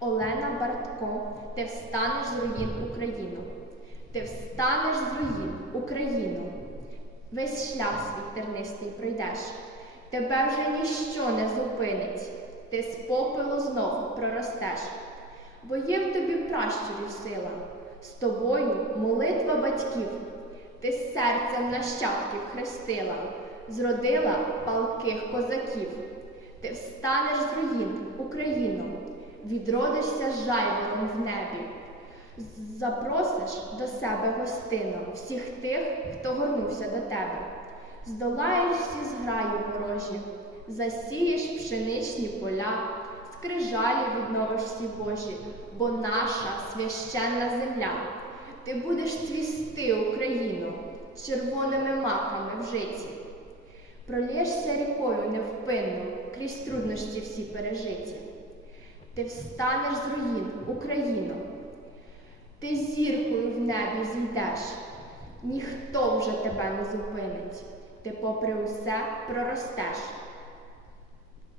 Олена Бартко, ти встанеш з руїн Україну. Ти встанеш з руїн Україну. Весь шлях свій тернистий пройдеш. Тебе вже ніщо не зупинить. Ти з попелу знов проростеш. Бо є в тобі пращурів сила, з тобою молитва батьків. Ти серцем нащадків хрестила, зродила палких козаків. Ти встанеш з руїн Україну, відродишся жайвором в небі. Запросиш до себе гостину всіх тих, хто горнувся до тебе. Здолаєш всі зграї ворожі, засієш пшеничні поля, скрижалі відновиш всі Божі, бо наша священна земля. Ти будеш цвісти Україну червоними маками в житті. Пролєшся рікою невпинно крізь труднощі всі пережиті. Ти встанеш з руїн, Україно, ти зіркою в небі зійдеш, ніхто вже тебе не зупинить, ти попри усе проростеш.